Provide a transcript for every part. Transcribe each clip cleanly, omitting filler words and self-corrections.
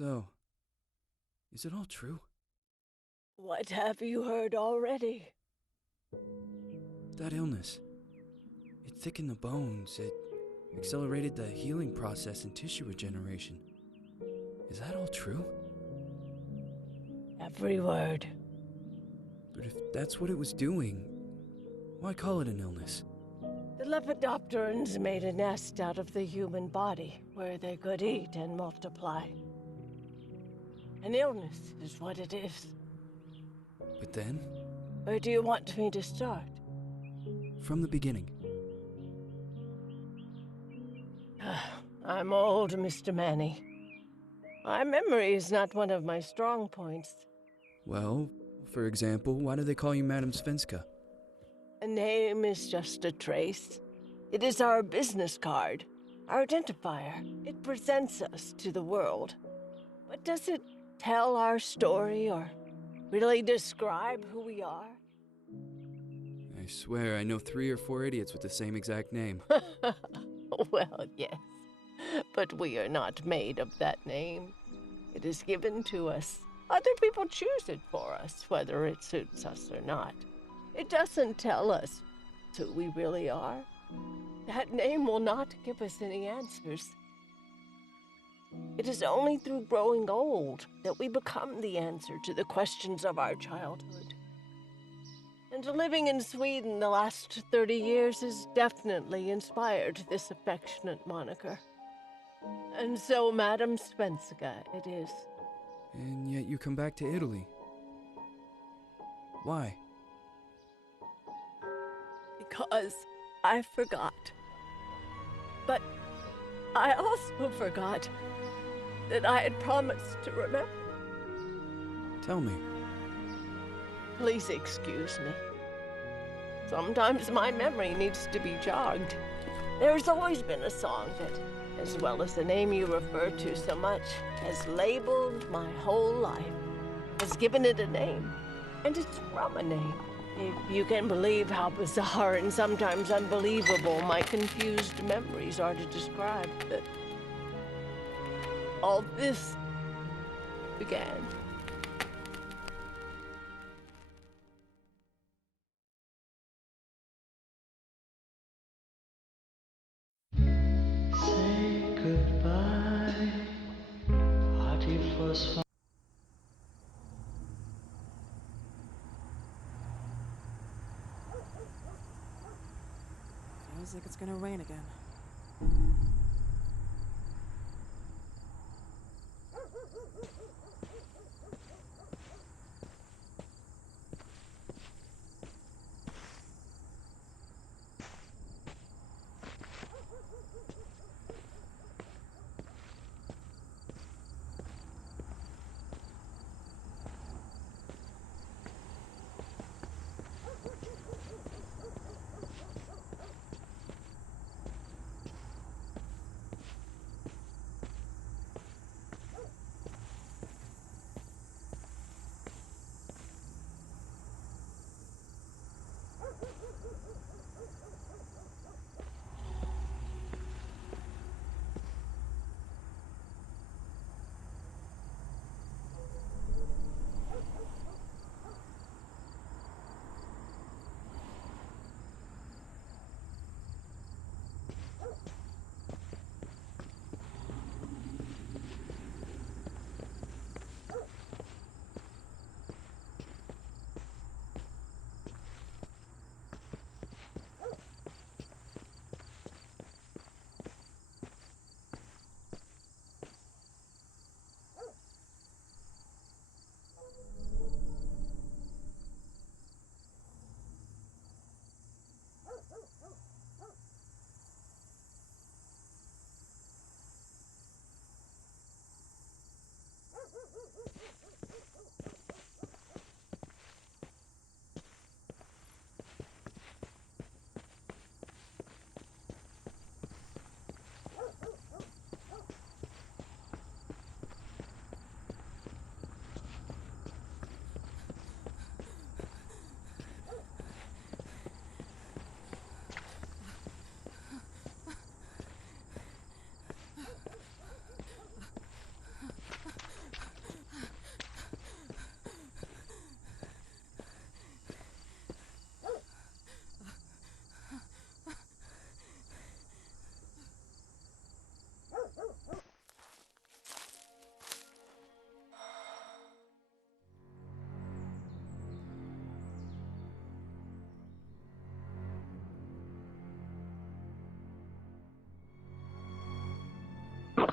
So, is it all true? What have you heard already? That illness. It thickened the bones. It accelerated the healing process and tissue regeneration. Is that all true? Every word. But if that's what it was doing, why call it an illness? The Lepidopterans made a nest out of the human body where they could eat and multiply. An illness is what it is. But then, Where do you want me to start? from the beginning. I'm old, Mr. Manny. My memory is not one of my strong points. Well, for example, why do they call you Madam Svenska? A name is just a trace. It is our business card, our identifier. It presents us to the world. But does it tell our story or really describe who we are? I swear I know 3 or 4 idiots with the same exact name. Well, yes. But we are not made of that name. It is given to us. Other people choose it for us, whether it suits us or not. It doesn't tell us who we really are. That name will not give us any answers. It is only through growing old that we become the answer to the questions of our childhood. And living in Sweden the last 30 years has definitely inspired this affectionate moniker. And so, Madam Svenska, it is. And yet you come back to Italy. Why? Because I forgot. But I also forgot that I had promised to remember. Tell me. Please excuse me. Sometimes my memory needs to be jogged. There's always been a song that, as well as the name you refer to so much, has labeled my whole life, has given it a name, and it's from a name. If you can believe how bizarre and sometimes unbelievable my confused memories are to describe that all this began. Say goodbye, party was fun. Feels like it's gonna rain again.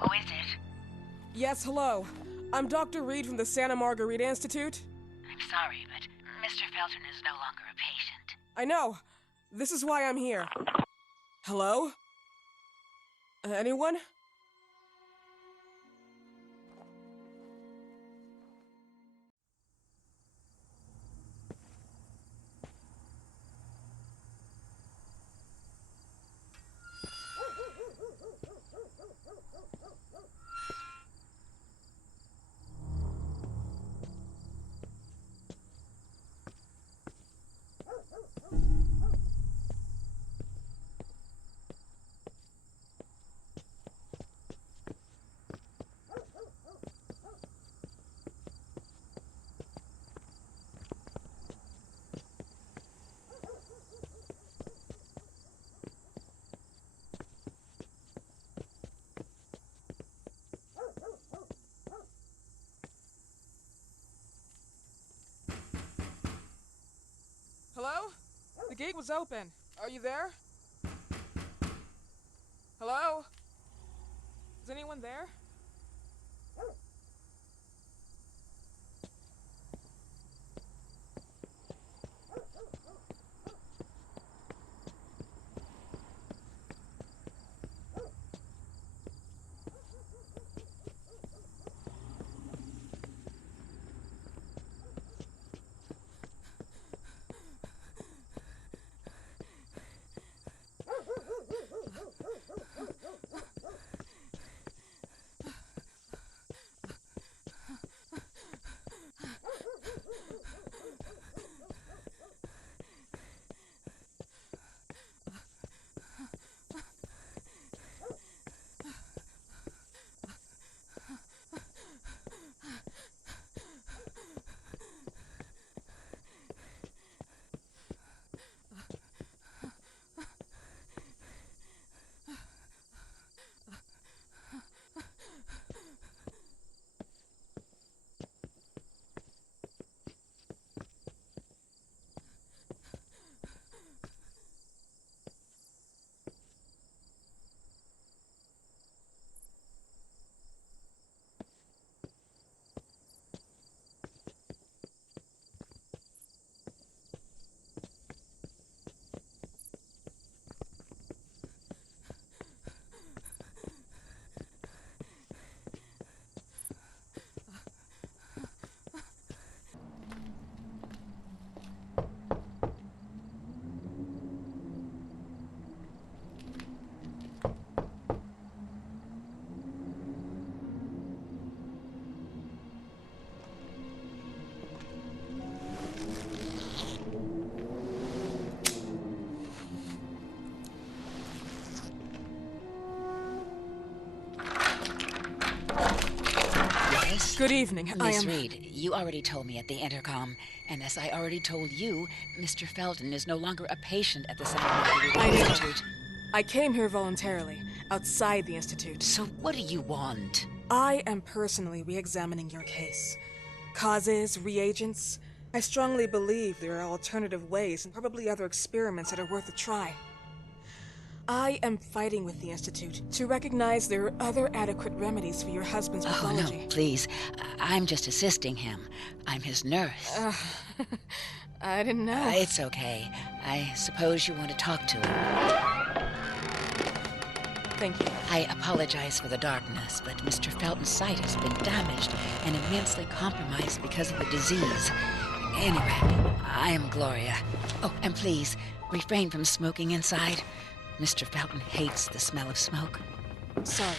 Who is it? Yes, hello. I'm Dr. Reed from the Santa Margarita Institute. I'm sorry, but Mr. Felton is no longer a patient. I know. This is why I'm here. Hello? Anyone? Hello? The gate was open. Are you there? Hello? Is anyone there? Good evening. Miss Reed, you already told me at the intercom, and as I already told you, Mr. Felton is no longer a patient at the Santa Margarita I know. Institute. I came here voluntarily, outside the Institute. So what do you want? I am personally re-examining your case. Causes, reagents. I strongly believe there are alternative ways and probably other experiments that are worth a try. I am fighting with the Institute to recognize there are other adequate remedies for your husband's pathology. Oh, no, please. I'm just assisting him. I'm his nurse. I didn't know. It's okay. I suppose you want to talk to him. Thank you. I apologize for the darkness, but Mr. Felton's sight has been damaged and immensely compromised because of the disease. Anyway, I am Gloria. Oh, and please, refrain from smoking inside. Mr. Felton hates the smell of smoke. Sorry.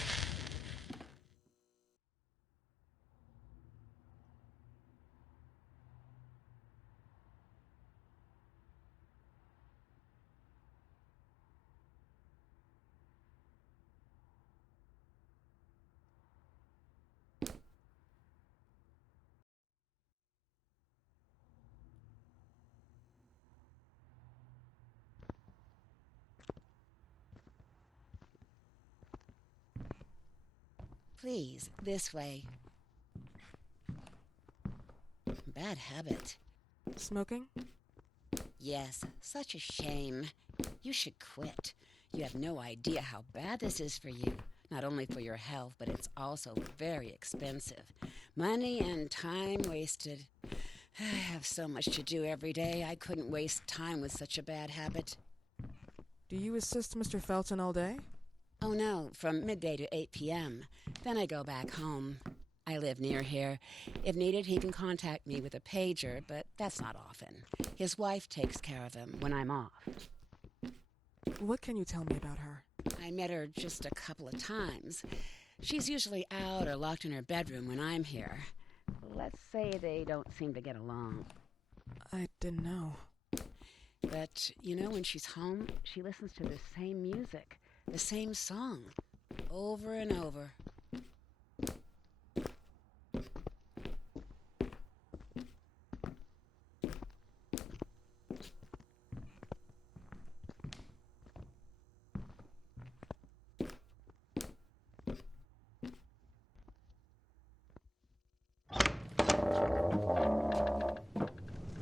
Please, this way. Bad habit. Smoking? Yes, such a shame. You should quit. You have no idea how bad this is for you. not only for your health, but it's also very expensive. Money and time wasted. I have so much to do every day. I couldn't waste time with such a bad habit. Do you assist Mr. Felton all day? Oh no, from midday to 8 p.m. Then I go back home. I live near here. If needed, he can contact me with a pager, but that's not often. His wife takes care of him when I'm off. What can you tell me about her? I met her just a couple of times. She's usually out or locked in her bedroom when I'm here. Let's say they don't seem to get along. I didn't know. But, when she's home, she listens to the same music, the same song, over and over.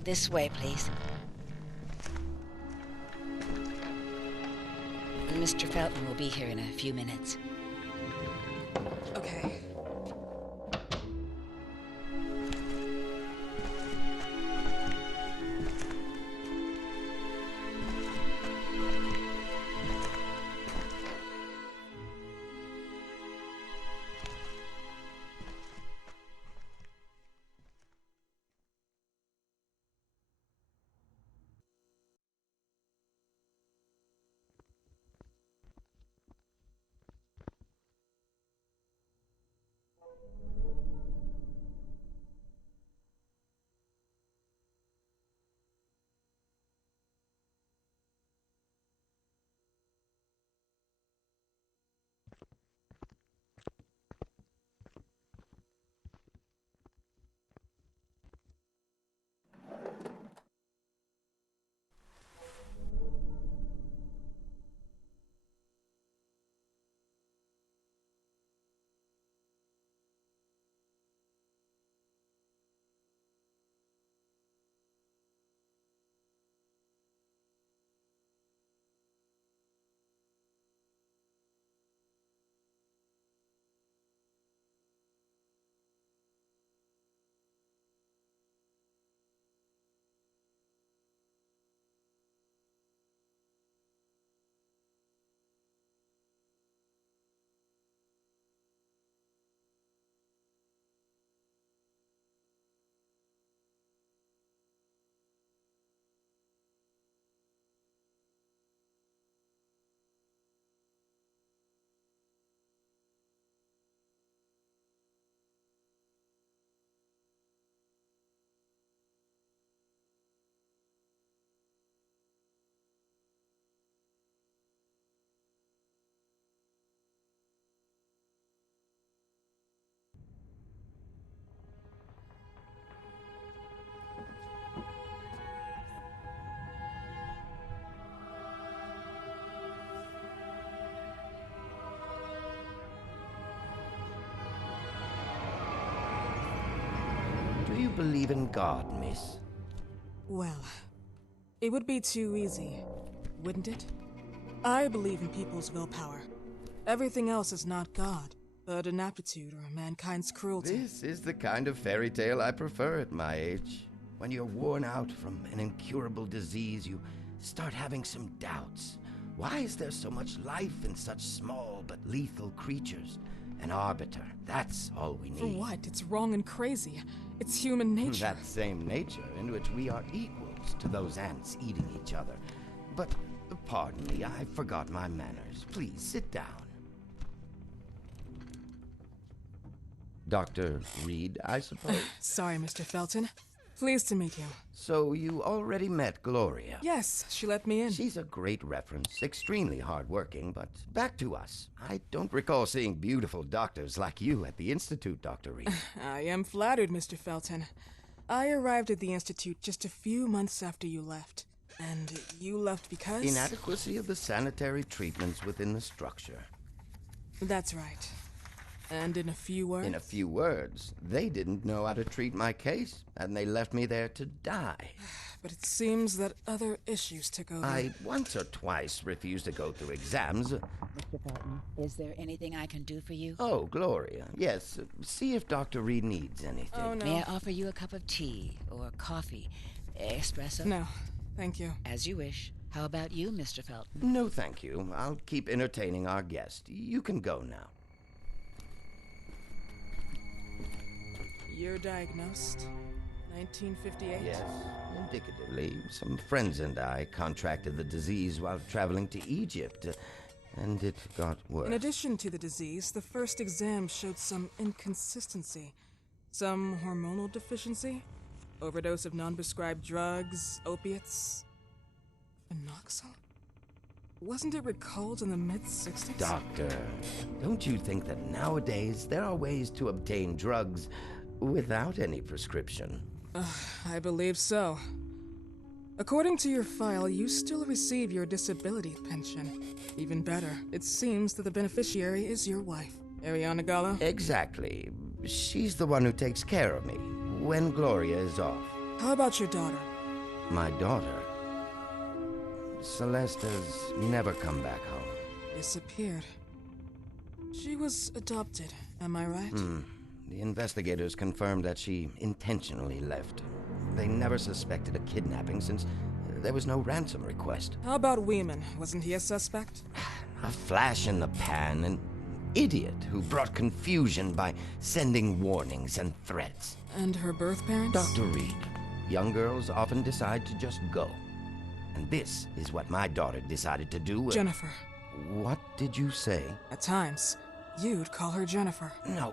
This way, please. Mr. Felton will be here in a few minutes. Okay. Do you believe in God, miss? Well, it would be too easy, wouldn't it? I believe in people's willpower. Everything else is not God, but an aptitude or mankind's cruelty. This is the kind of fairy tale I prefer at my age. When you're worn out from an incurable disease, you start having some doubts. Why is there so much life in such small but lethal creatures? An arbiter, that's all we need. For what? It's wrong and crazy. It's human nature. That same nature in which we are equals to those ants eating each other. But, pardon me, I forgot my manners. Please, sit down. Dr. Reed, I suppose? Sorry, Mr. Felton. Pleased to meet you. So you already met Gloria? Yes, she let me in. She's a great reference, extremely hardworking, but back to us. I don't recall seeing beautiful doctors like you at the Institute, Dr. Reed. I am flattered, Mr. Felton. I arrived at the Institute just a few months after you left. And you left because? Inadequacy of the sanitary treatments within the structure. That's right. And in a few words? In a few words, they didn't know how to treat my case, and they left me there to die. but it seems that other issues took over. I once or twice refused to go through exams. Mr. Felton, is there anything I can do for you? Oh, Gloria. Yes. See if Dr. Reed needs anything. Oh, no. May I offer you a cup of tea or coffee? Espresso? No, thank you. As you wish. How about you, Mr. Felton? No, thank you. I'll keep entertaining our guest. You can go now. You're diagnosed. 1958? Yes, indicatively. Some friends and I contracted the disease while traveling to Egypt, and it got worse. In addition to the disease, the first exam showed some inconsistency. Some hormonal deficiency, overdose of non-prescribed drugs, opiates, phenoxyl? Wasn't it recalled in the mid-60s? Doctor, don't you think that nowadays there are ways to obtain drugs without any prescription? I believe so. According to your file, you still receive your disability pension. Even better, it seems that the beneficiary is your wife, Ariana Gallo. Exactly. She's the one who takes care of me when Gloria is off. How about your daughter? My daughter, Celeste, has never come back home. Disappeared. She was adopted, am I right? The investigators confirmed that she intentionally left. They never suspected a kidnapping since there was no ransom request. How about Weeman? Wasn't he a suspect? A flash in the pan, an idiot who brought confusion by sending warnings and threats. And her birth parents? Dr. Reed, young girls often decide to just go. And this is what my daughter decided to do. Jennifer. What did you say? At times, you'd call her Jennifer. No,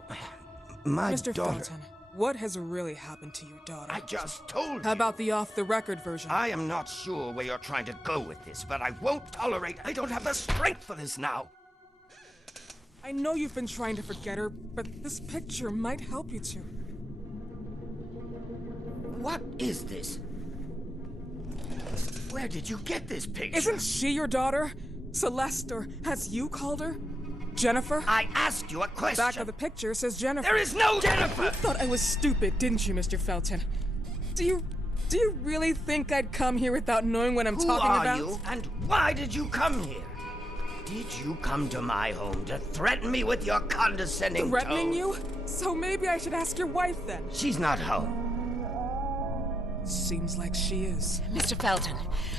my Mr. daughter... Felton, what has really happened to your daughter? I just told you. How about the off-the-record version? I am not sure where you're trying to go with this, but I won't tolerate... I don't have the strength for this now. I know you've been trying to forget her, but this picture might help you to. What is this? Where did you get this picture? Isn't she your daughter? Celeste, or has you called her? Jennifer? I asked you a question. Back of the picture says Jennifer. There is no Jennifer! You thought I was stupid, didn't you, Mr. Felton? Do you really think I'd come here without knowing what I'm talking about? Who are you, and why did you come here? Did you come to my home to threaten me with your condescending Threatening tone? you? So maybe I should ask your wife then. She's not home. Seems like she is. Mr. Felton,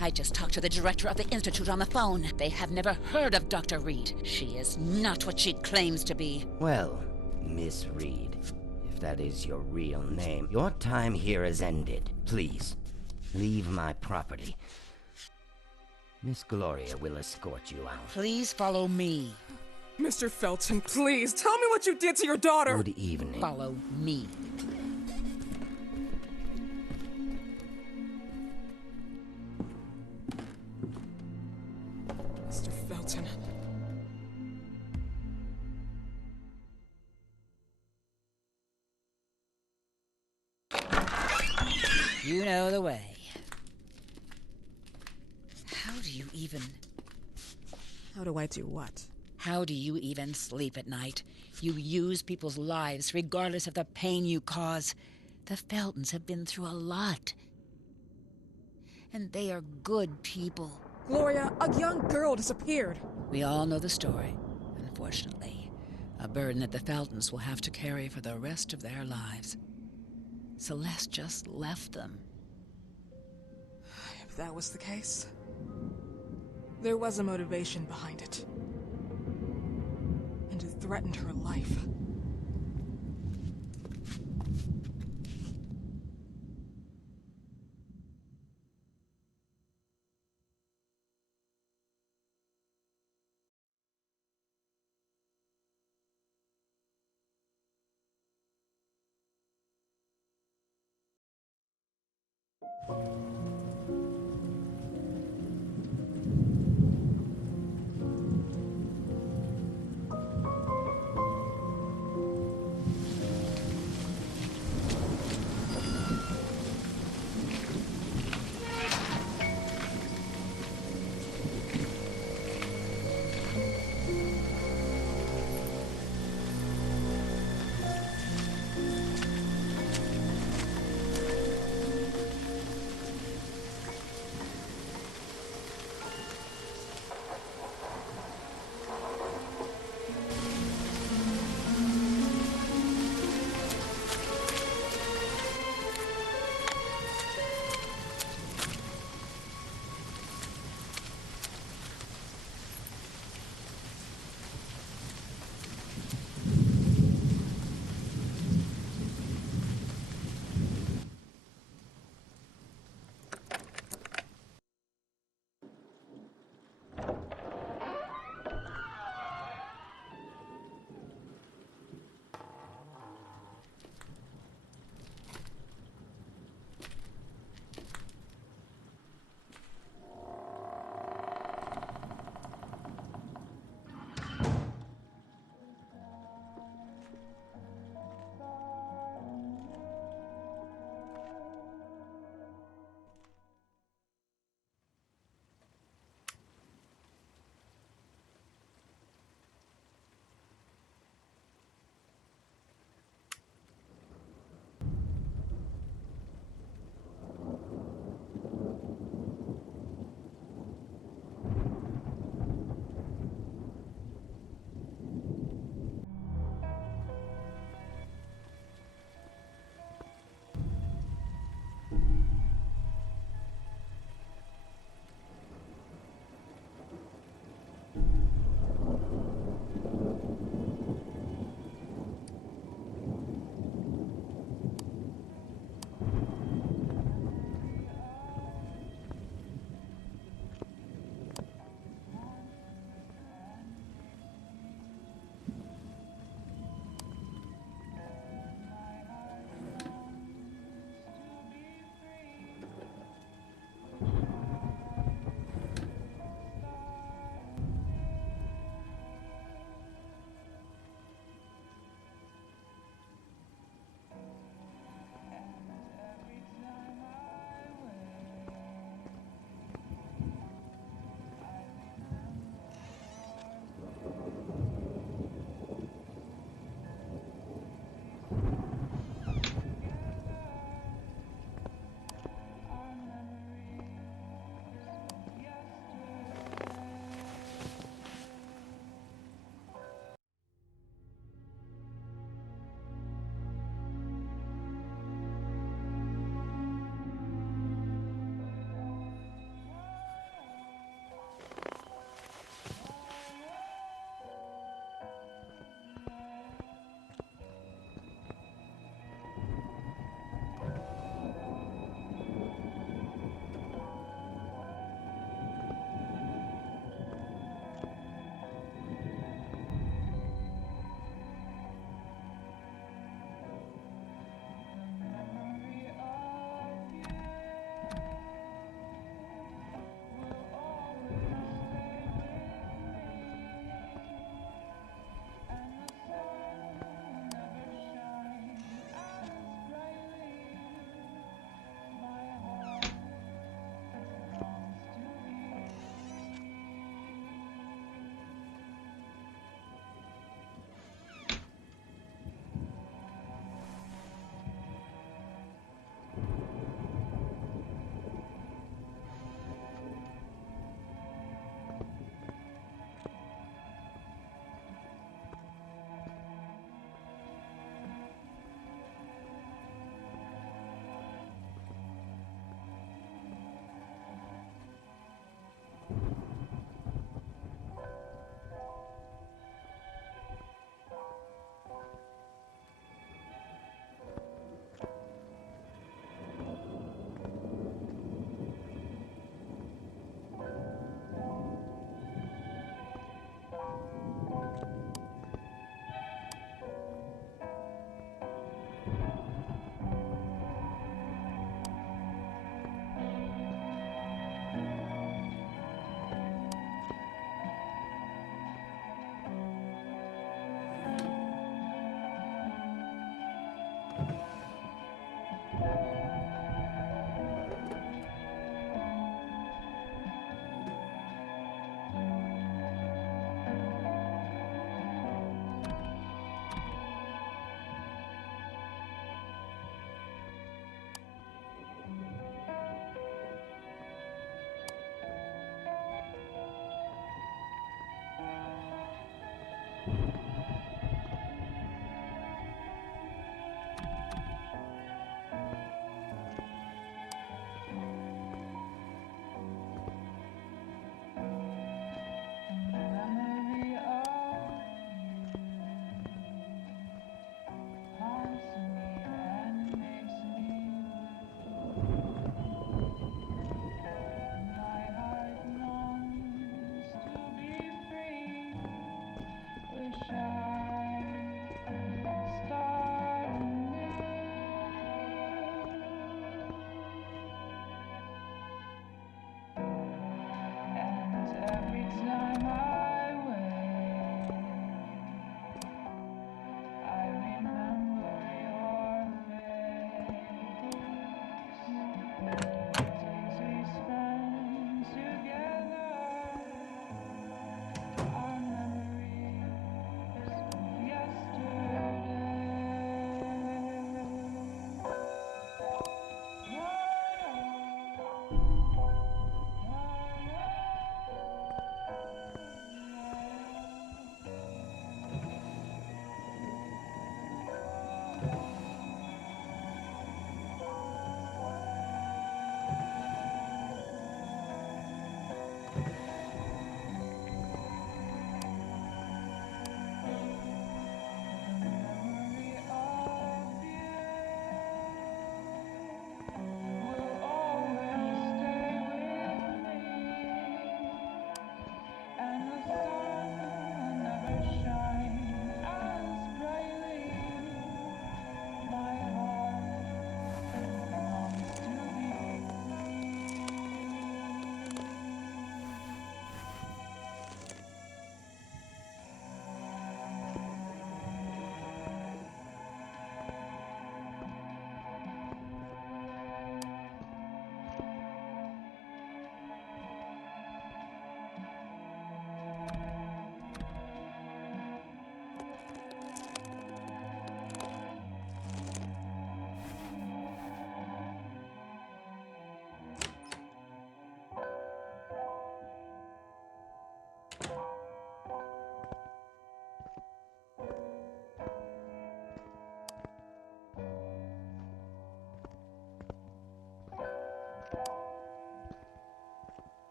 I just talked to the director of the Institute on the phone. They have never heard of Dr. Reed. She is not what she claims to be. Well, Miss Reed, if that is your real name, your time here has ended. Please, leave my property. Miss Gloria will escort you out. Please follow me. Mr. Felton, please, tell me what you did to your daughter! Good evening. Follow me. Mr. Felton. You know the way. How do you even... How do I do what? How do you even sleep at night? You use people's lives regardless of the pain you cause. The Feltons have been through a lot. And they are good people. Gloria, a young girl disappeared. We all know the story, unfortunately. A burden that the Feltons will have to carry for the rest of their lives. Celeste just left them. If that was the case, there was a motivation behind it. And it threatened her life.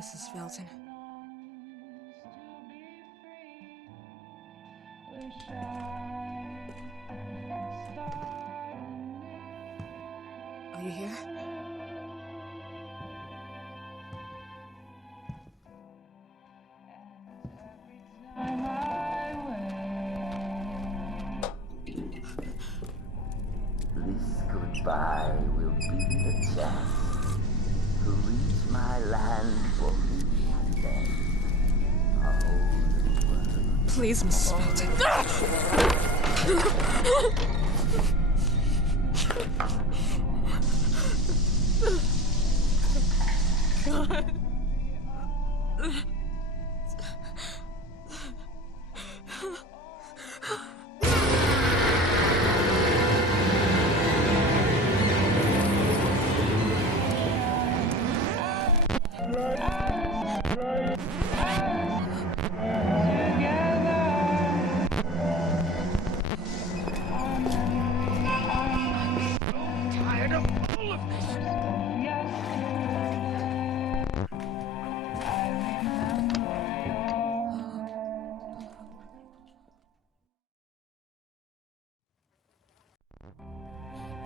Mrs. Felton. Are you here? This goodbye will be the chance to reach my land for me and then a whole new world. Please, Mrs. Felton.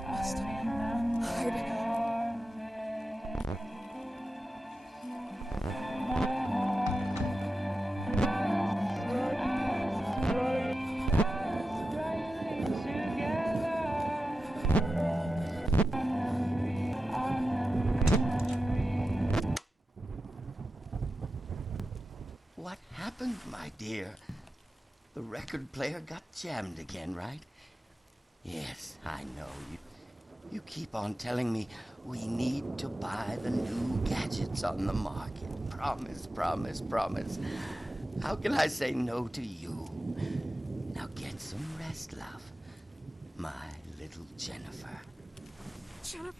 Must hide. What happened, my dear? The record player got jammed again, right? Yes, I know. You keep on telling me we need to buy the new gadgets on the market. Promise, promise, promise. How can I say no to you? Now get some rest, love. My little Jennifer. Jennifer.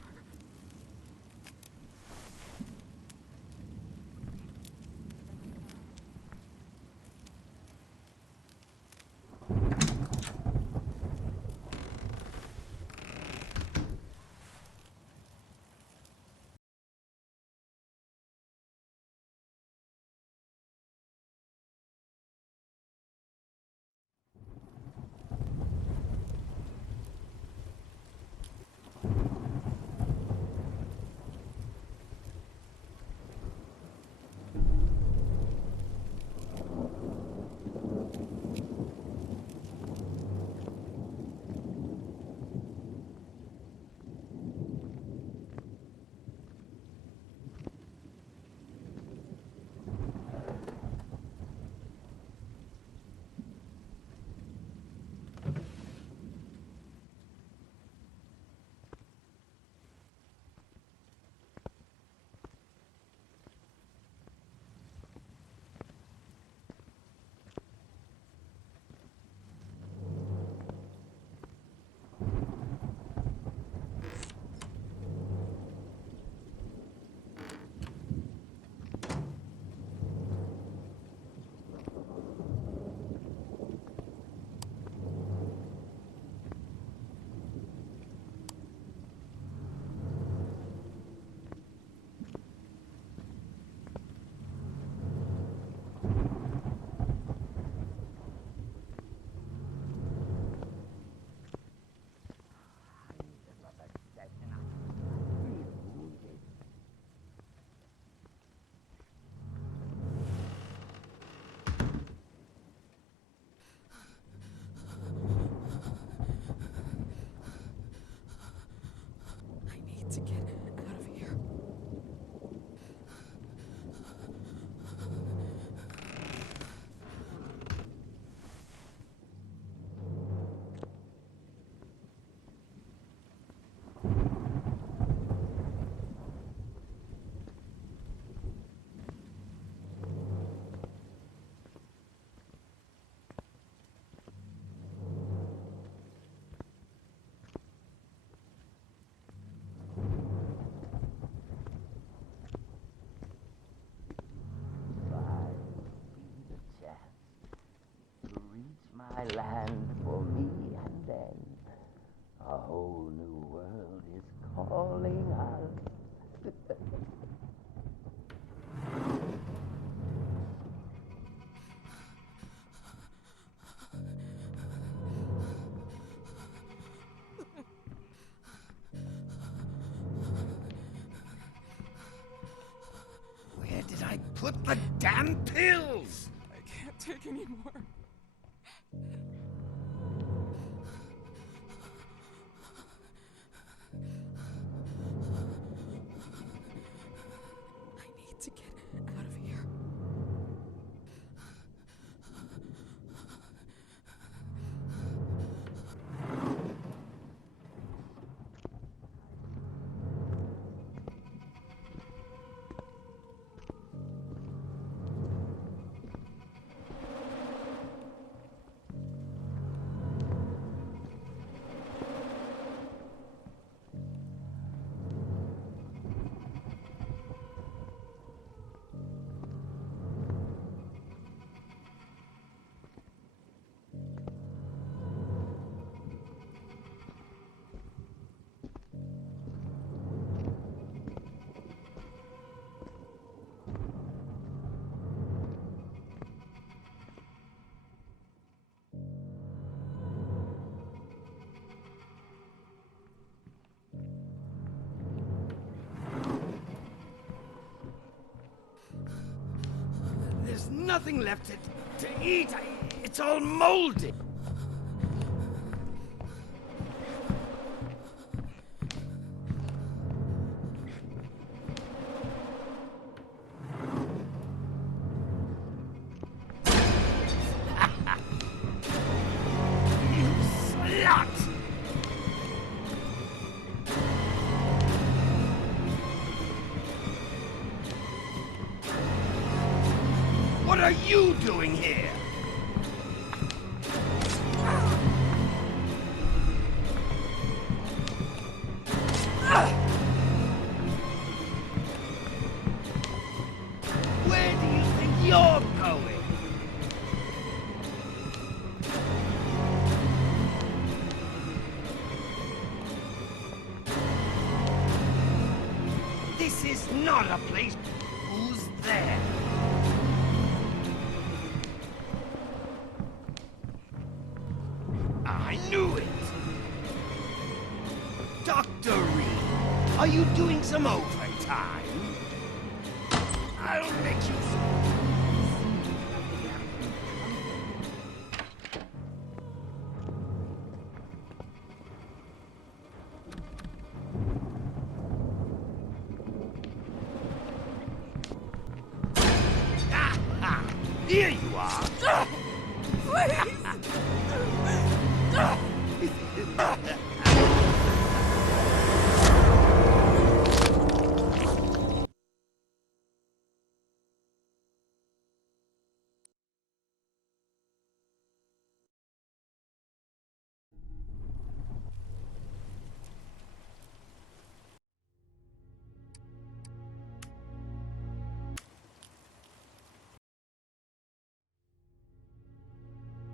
my land for me, and then a whole new world is calling us. Where did I put the damn pills? I can't take any more. I need to get out of here. There's nothing left to eat. It's all moldy. You slut! What are you doing here? Where do you think you're going? This is not a place. Who's there? I knew it! Dr. Reed, are you doing some overtime? I'll make you... Here you are! Please!